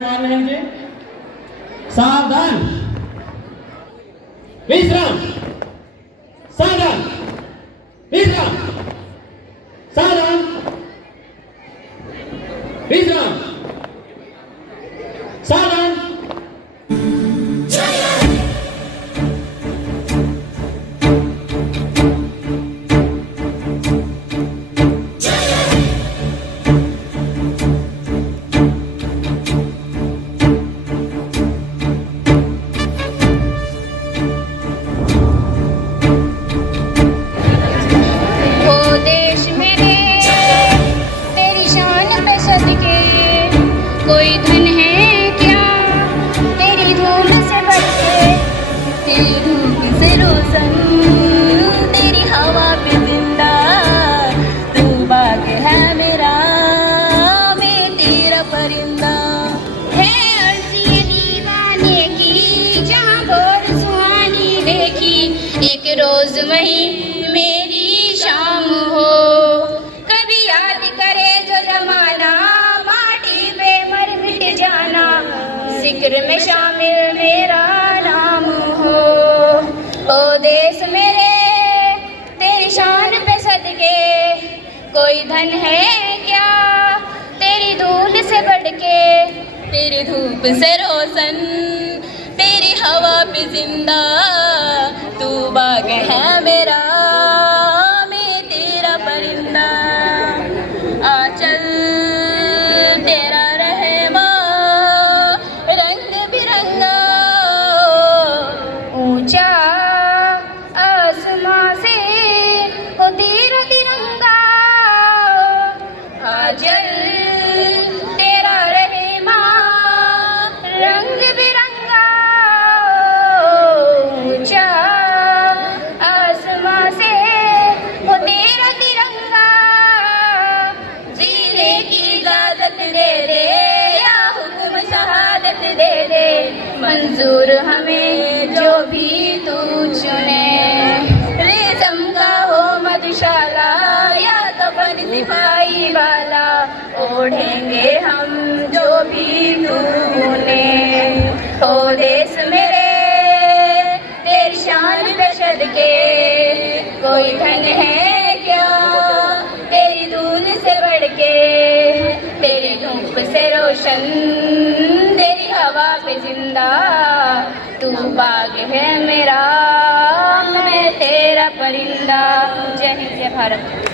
रहेंगे। सावधान, विश्राम, सावधान, विश्राम, सावधान, विश्राम, सावधान। कोई धन है क्या तेरी धूम से बढ़ के, तेरी धूप से रोशन, तेरी हवा पे जिंदा, तू बाग है मेरा, मैं तेरा परिंदा। है अर्ज़ी ये दीवाने की जहाँ भोर सुहानी देखी, एक रोज वही मेरी शाम हो, कभी याद करे जो जमाना जाना, जिक्र में शामिल मेरा नाम हो। ओ देश मेरे तेरी शान पे सदके, कोई धन है क्या तेरी धूल से बढ़ के, तेरी धूप से रोशन, तेरी हवा पे जिंदा, तू बाग है मेरा, मैं तेरा परिंदा। आचल तेरा ऊंचा आसमां से ओ तेरा तिरंगा, आजल तेरा रहे माँ रंग बिरंगा। ऊंचा आसमां से ओ तेरा तिरंगा, जीने की इजाजत दे दे या हुक्म शहादत दे दे, मंजूर हमें जो भी तू चुने। रेशम का हो मधुशाला या तो बन सिपाही वाला, ओढ़ेंगे हम जो भी तूने। ओ देश मेरे तेरी शान पे सदके, कोई धन है क्या तेरी धूल से बढ़ के, तेरी धूप से रोशन, तेरी हवा पे जिंदा, तू बाग है मेरा, मैं तेरा परिंदा। जय हिंद, जय भारत।